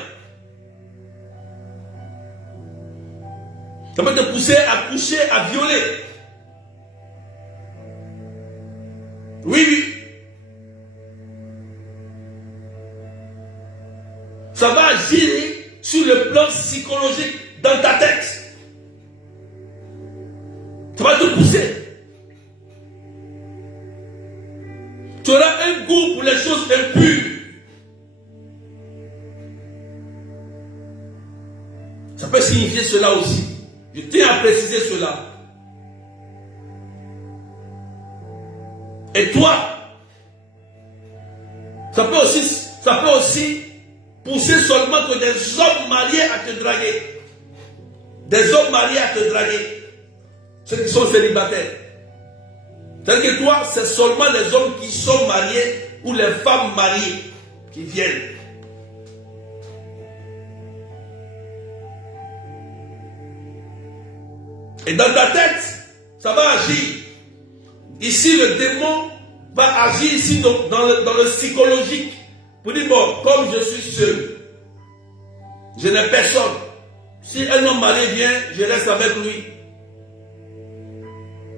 Ça peut te pousser à coucher, à violer. Oui, oui. Ça va agir sur le plan psychologique dans ta tête. Ça va te pousser. Tu auras un goût pour les choses impures. Ça peut signifier cela aussi. Je tiens à préciser cela. Et toi, ça peut aussi pousser seulement que des hommes mariés à te draguer. Des hommes mariés à te draguer. Ceux qui sont célibataires. C'est-à-dire que toi, c'est seulement les hommes qui sont mariés ou les femmes mariées qui viennent. Et dans ta tête, ça va agir. Ici, le démon va agir ici dans le psychologique. Pour dire, bon, comme je suis seul, je n'ai personne. Si un homme marié vient, je reste avec lui.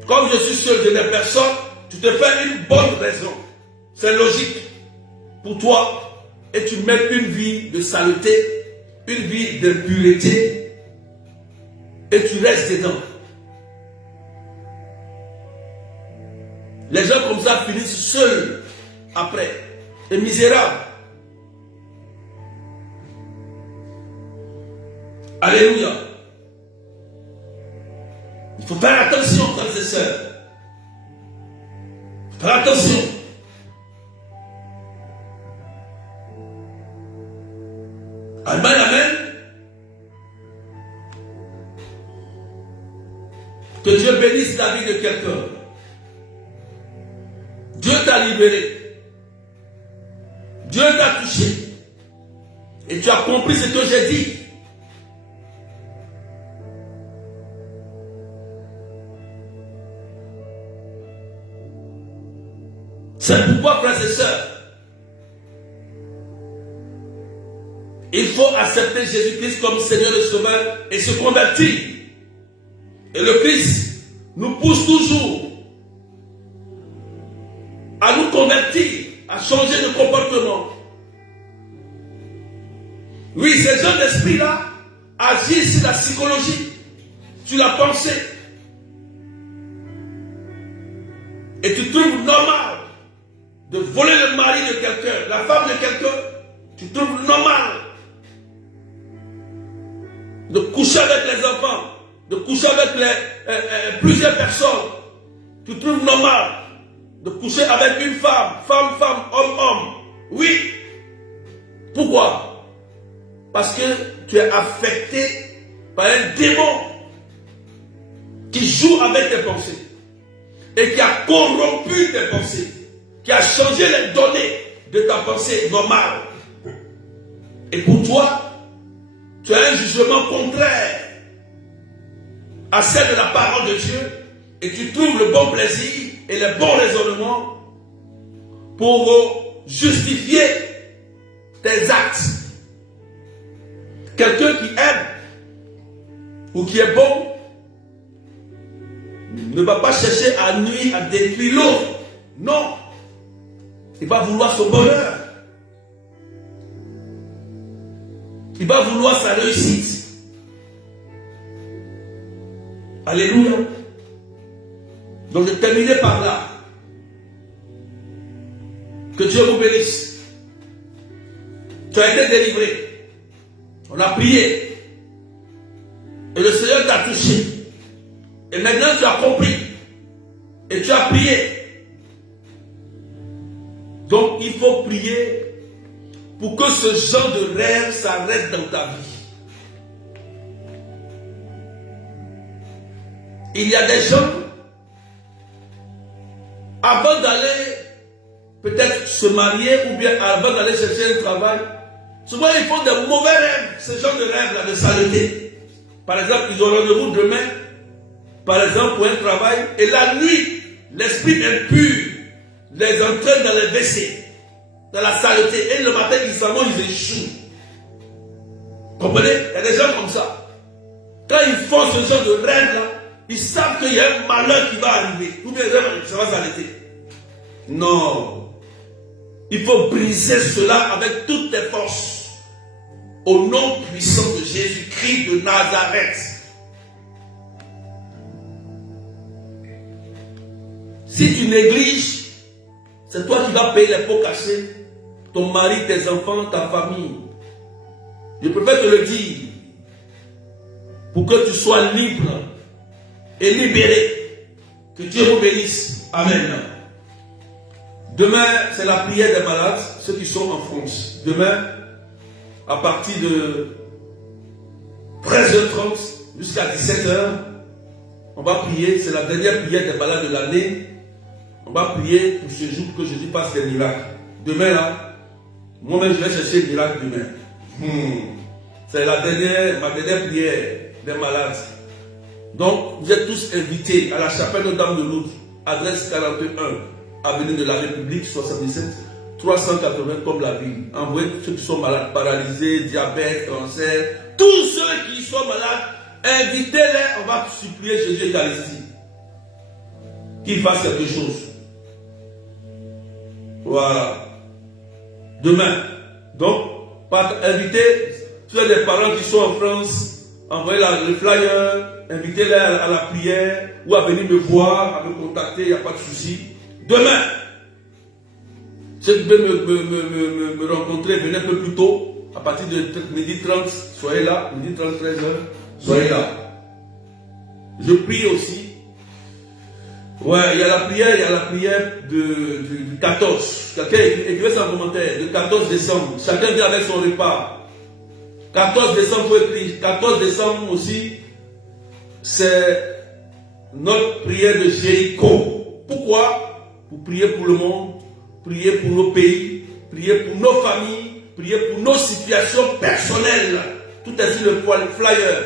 Comme je suis seul, je n'ai personne, tu te fais une bonne raison. C'est logique pour toi. Et tu mènes une vie de saleté, une vie d'impureté, et tu restes dedans. Les gens comme ça finissent seuls après, et misérables. Alléluia. Il faut faire attention, frères et sœurs. Faire attention. Amen, amen. Que Dieu bénisse la vie de quelqu'un. Dieu t'a libéré. Dieu t'a touché. Et tu as compris ce que j'ai dit. C'est pourquoi, frères et sœurs, il faut accepter Jésus-Christ comme Seigneur et Sauveur et se convertir. Et le Christ nous pousse toujours à nous convertir, à changer de comportement. Oui, ces gens d'esprit-là agissent sur la psychologie, sur la pensée. Et tu trouves normal de voler le mari de quelqu'un, la femme de quelqu'un, tu trouves normal de coucher avec les enfants, de coucher avec plusieurs personnes. Tu trouves normal de coucher avec une femme, femme, homme. Oui. Pourquoi? Parce que tu es affecté par un démon qui joue avec tes pensées et qui a corrompu tes pensées, qui a changé les données de ta pensée normale. Et pour toi, tu as un jugement contraire à celle de la parole de Dieu et tu trouves le bon plaisir et le bon raisonnement pour justifier tes actes. Quelqu'un qui aime ou qui est bon ne va pas chercher à nuire, à détruire l'autre. Non. Il va vouloir son bonheur. Il va vouloir sa réussite. Alléluia. Donc je terminerai par là. Que Dieu vous bénisse. Tu as été délivré. On a prié. Et le Seigneur t'a touché. Et maintenant tu as compris. Et tu as prié. Donc il faut prier pour que ce genre de rêve s'arrête dans ta vie. Il y a des gens, avant d'aller peut-être se marier ou bien avant d'aller chercher un travail, souvent ils font de mauvais rêves, ce genre de rêves-là, de saleté. Par exemple, ils ont rendez-vous demain, par exemple, pour un travail, et la nuit, l'esprit impur les entraîne dans les WC, dans la saleté, et le matin, ils s'en vont, ils échouent. Comprenez? Il y a des gens comme ça. Quand ils font ce genre de rêve-là, ils savent qu'il y a un malheur qui va arriver. Ou bien ça va s'arrêter. Non. Il faut briser cela avec toutes tes forces. Au nom puissant de Jésus-Christ de Nazareth. Si tu négliges, c'est toi qui vas payer les pots cachés. Ton mari, tes enfants, ta famille. Je préfère te le dire. Pour que tu sois libre et libéré. Que Dieu vous bénisse. Amen. Demain, c'est la prière des malades, ceux qui sont en France. Demain, à partir de 13h30 jusqu'à 17h, on va prier. C'est la dernière prière des malades de l'année. On va prier pour ce jour que Jésus fasse des miracles. Demain, là, moi-même, je vais chercher le miracle demain. C'est ma dernière prière des malades. Donc, vous êtes tous invités à la chapelle Notre-Dame de Lourdes, adresse 41, avenue de la République, 77 380, comme la ville. Envoyez ceux qui sont malades, paralysés, diabète, cancer, tous ceux qui sont malades, invitez-les, on va supplier Jésus Eucharistie. qu'il fasse quelque chose. Voilà. Demain. Donc, invitez, si vous avez des parents qui sont en France, envoyez le flyer, invitez-les à la prière ou à venir me voir, à me contacter, il n'y a pas de souci. Demain, ceux qui veulent me rencontrer, venez un peu plus tôt, à partir de midi 30, soyez là, midi 30, 13h, soyez là. Je prie aussi. Ouais, il y a la prière du 14. Quelqu'un écrivait ça en commentaire, le 14 décembre. Chacun vient avec son repas. 14 décembre, il faut écrire. 14 décembre aussi, c'est notre prière de Jéricho. Pourquoi? Pour prier pour le monde, prier pour nos pays, prier pour nos familles, prier pour nos situations personnelles. Tout ainsi le flyer.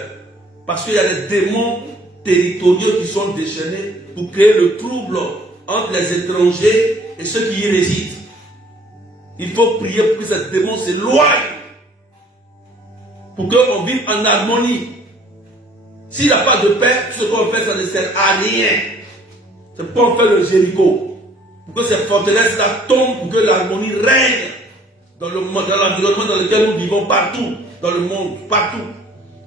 Parce qu'il y a des démons territoriaux qui sont déchaînés pour créer le trouble entre les étrangers et ceux qui y résident. Il faut prier pour que ces démons s'éloignent, pour qu'on vive en harmonie. S'il n'y a pas de paix, tout ce qu'on fait, ça ne sert à rien. C'est pourquoi on fait le Jéricho, pour que ces forteresses-là tombent, pour que l'harmonie règne dans l'environnement dans lequel nous vivons partout, dans le monde, partout.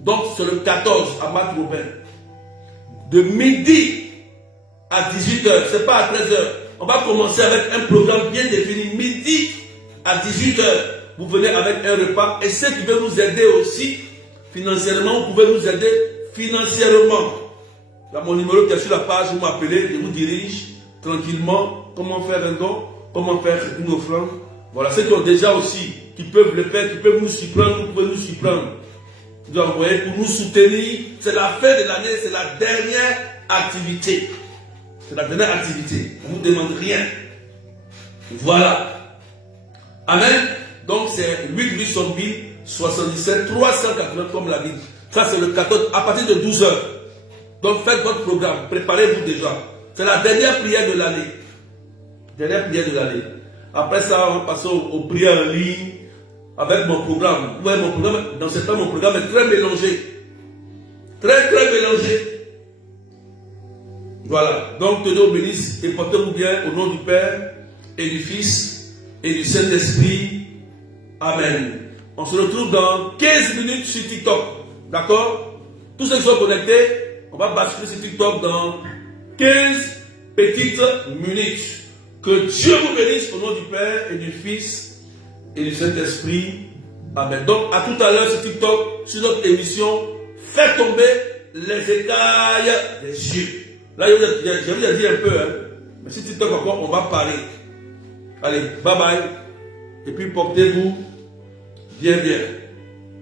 Donc c'est le 14 à Marc-Robin. De midi à 18h, c'est pas à 13h. On va commencer avec un programme bien défini. Midi à 18h, vous venez avec un repas. Et ceux qui veulent nous aider aussi, financièrement, vous pouvez nous aider financièrement. Là, mon numéro qui est sur la page, vous m'appelez, je vous dirige tranquillement. Comment faire un don, comment faire une offrande. Voilà, ceux qui ont déjà aussi, qui peuvent le faire, qui peuvent nous surprendre, vous pouvez nous surprendre. Vous envoyez pour nous soutenir. C'est la fin de l'année, c'est la dernière activité. C'est la dernière activité. On ne vous demande rien. Voilà. Amen. Donc c'est 8 rue Sotteville, 77 380 comme la Bible. Ça c'est le 14 à partir de 12h. Donc faites votre programme. Préparez-vous déjà. C'est la dernière prière de l'année. Dernière prière de l'année. Après ça, on va passer aux prières en ligne. Avec mon programme. Ouais, mon programme, dans ce temps, mon programme est très mélangé. Très, très mélangé. Voilà. Donc, que Dieu bénisse et portez-vous bien au nom du Père et du Fils et du Saint-Esprit. Amen. On se retrouve dans 15 minutes sur TikTok. D'accord? Tous ceux qui sont connectés, on va basculer sur TikTok dans 15 petites minutes. Que Dieu vous bénisse au nom du Père et du Fils et du Saint-Esprit. Amen. Donc, à tout à l'heure sur TikTok, sur notre émission, faites tomber les écailles des yeux. Là, je vous ai dit un peu, hein. Mais sur TikTok encore, on va parler. Allez, bye bye. Et puis, portez-vous bien, bien.